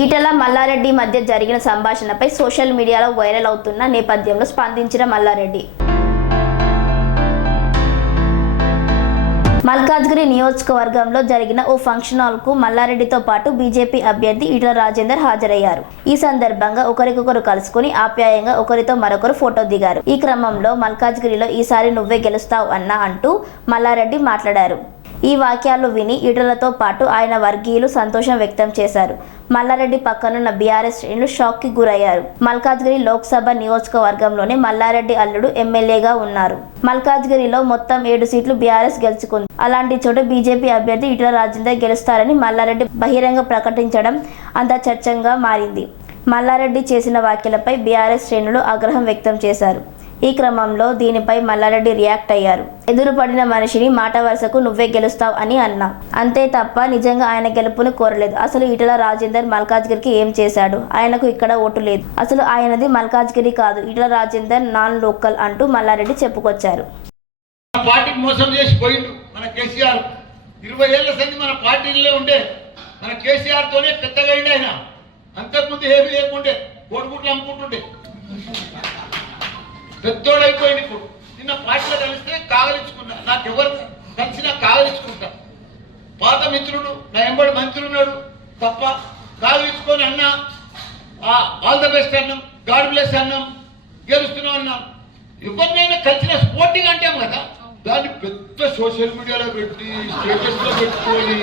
ఈటెల మల్లారెడ్డి మధ్య జరిగిన సంభాషణపై సోషల్ మీడియాలో వైరల్ అవుతున్న నేపథ్యంలో స్పందించిన మల్లారెడ్డి మల్కాజ్గిరి నియోజకవర్గంలో జరిగిన ఓ ఫంక్షన్ హాల్కు మల్లారెడ్డితో పాటు బీజేపీ అభ్యర్థి ఈటెల రాజేందర్ హాజరయ్యారు. ఈ సందర్భంగా ఒకరికొకరు కలుసుకుని ఆప్యాయంగా ఒకరితో మరొకరు ఫోటో దిగారు. ఈ క్రమంలో మల్కాజ్గిరిలో ఈసారి నువ్వే గెలుస్తావు అన్నా అంటూ మల్లారెడ్డి మాట్లాడారు. ఈ వాక్యాలు విని ఈటెలతో పాటు ఆయన వర్గీయులు సంతోషం వ్యక్తం చేశారు. మల్లారెడ్డి పక్కనున్న బీఆర్ఎస్ శ్రేణులు షాక్కి గురయ్యారు. మల్కాజ్గిరి లోక్సభ నియోజకవర్గంలోనే మల్లారెడ్డి అల్లుడు ఎమ్మెల్యేగా ఉన్నారు. మల్కాజ్గిరిలో మొత్తం 7 సీట్లు బీఆర్ఎస్ గెలుచుకుంది. అలాంటి చోట బీజేపీ అభ్యర్థి ఈటెల రాజేందర్ గెలుస్తారని మల్లారెడ్డి బహిరంగ ప్రకటించడం అంతా చర్చగా మారింది. మల్లారెడ్డి చేసిన వ్యాఖ్యలపై బీఆర్ఎస్ శ్రేణులు ఆగ్రహం వ్యక్తం చేశారు. ఈ క్రమంలో దీనిపై మల్లారెడ్డి రియాక్ట్ అయ్యారు. ఎదురుపడిన మనిషిని మాట వరుసకు నువ్వే గెలుస్తావు అని అన్నా. అంతే తప్ప నిజంగా ఆయన గెలుపుని కోరలేదు. అసలు ఈటెల రాజేందర్ మల్కాజ్గిరికి ఏం చేశాడు? ఆయనకు ఇక్కడ ఓటు లేదు. అసలు ఆయనది మల్కాజ్గిరి కాదు, ఈటెల రాజేందర్ నాన్ లోకల్ అంటూ మల్లారెడ్డి చెప్పుకొచ్చారు. పార్టీకి మోసం చేసి పోయిండు మన కేసీఆర్. 20 ఏళ్ల సంది మన పార్టీలో ఉండే మన కేసీఆర్ తోనే పెద్దగా అయింది ఆయన. అంతకుముందు ఏమి లేకుండే, కోడిగుడ్లు అమ్ముకుంటుండే, పెద్దోడైపోయింది. ఇప్పుడు నిన్న పార్టీలో కలిస్తే కాగలించుకున్నా, నాకెవరు కలిసినా కాగలించుకుంటా. పాత మిత్రుడు నా ఎంబడి మంత్రి ఉన్నాడు తప్ప కాగలించుకొని అన్నా ఆల్ ద బెస్ట్ అన్నాం, గాడ్ బ్లెస్ అన్నాం, గెలుస్తున్నాం అన్నాం. ఎవరినైనా కలిసిన స్పోర్టింగ్ అంటాం కదా, దాన్ని పెద్ద సోషల్ మీడియాలో పెట్టి స్టేటస్ లో పెట్టుకొని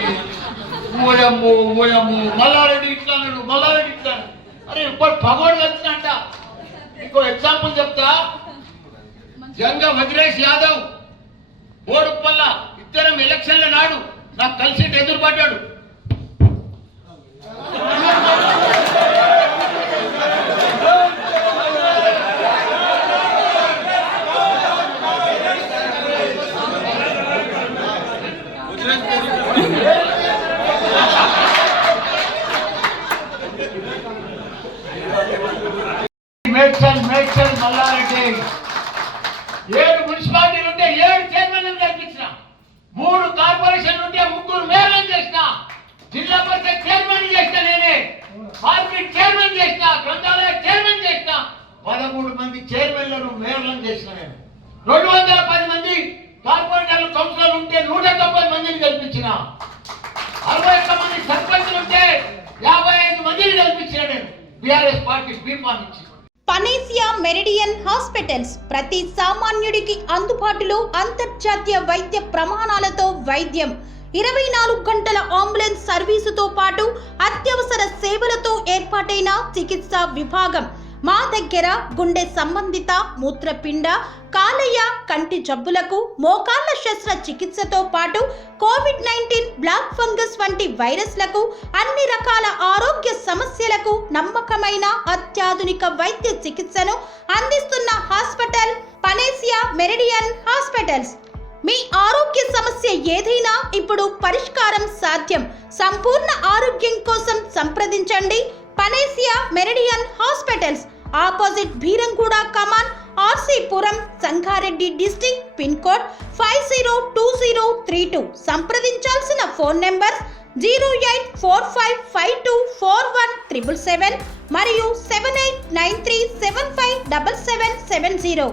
ఓయమ్మో ఓయమ్మో మల్లారెడ్డి ఇట్లా అన్నాడు, మల్లారెడ్డి ఇట్లా అన్నాడు. అరే ఇప్పుడు పగోడు కలిసినంట. ఇంకో ఎగ్జాంపుల్ చెప్తా. జంగ వజ్రేష్ యాదవ్ బోడుపల్ల ఇద్దరం ఎలక్షన్ల నాడు నాకు కలిసి ఎదురుపడ్డాడు. మేడ్చల్ మల్లారెడ్డి 7 మున్సిపాలిటీలు ఉంటే 7 చైర్మన్లు కల్పించిన, 3 కార్పొరేషన్లు ఉంటే 3 మేయర్లను చేసిన, జిల్లా పరిషత్ చైర్మన్ చేసిన, నేనే మార్కెట్ చైర్మన్ చేసిన, గ్రంథాలయ చైర్మన్ చేసిన, 13 మంది చైర్మన్లను మేయర్లను చేసిన. నేను 210 మంది కార్పొరేటర్లు కౌన్సిలర్లు ఉంటే 190 మందిని కల్పించిన, 61 మంది సర్పంచులు ఉంటే 55 మందిని కల్పించిన. నేను బీఆర్ఎస్ పార్టీ బీఫామ్ ఇచ్చి. పనేసియా మెరిడియన్ హాస్పిటల్స్ ప్రతి సామాన్యుడికి అందుబాటులో అంతర్జాతీయ వైద్య ప్రమాణాలతో వైద్యం, 24 గంటల అంబులెన్స్ సర్వీసుతో పాటు అత్యవసర సేవలతో ఏర్పాటైన చికిత్సా విభాగం. మా దగ్గర గుండె సంబంధిత, మూత్రపిండ, కాలేయ, కంటి జబ్బులకు, మోకాళ్ల శస్త్ర చికిత్సతో పాటు కోవిడ్-19, బ్లాక్ ఫంగస్ వంటి వైరస్లకు, అన్ని రకాల ఆరోగ్య సమస్యలకు నమ్మకమైన అత్యాధునిక వైద్య చికిత్సను అందిస్తున్న హాస్పిటల్ పనేసియా మెరిడియన్ హాస్పిటల్స్. మీ ఆరోగ్య సమస్య ఏదైనా ఇప్పుడు పరిష్కారం సాధ్యం. సంపూర్ణ ఆరోగ్యం కోసం సంప్రదించండి Panacea Meridian hospitals, opposite Beeramguda కమాన్, RC Puram, Sangareddy district, pin code 502032. సంప్రదించాల్సిన ఫోన్ నెంబర్ 0845524177 మరియు 7893757770.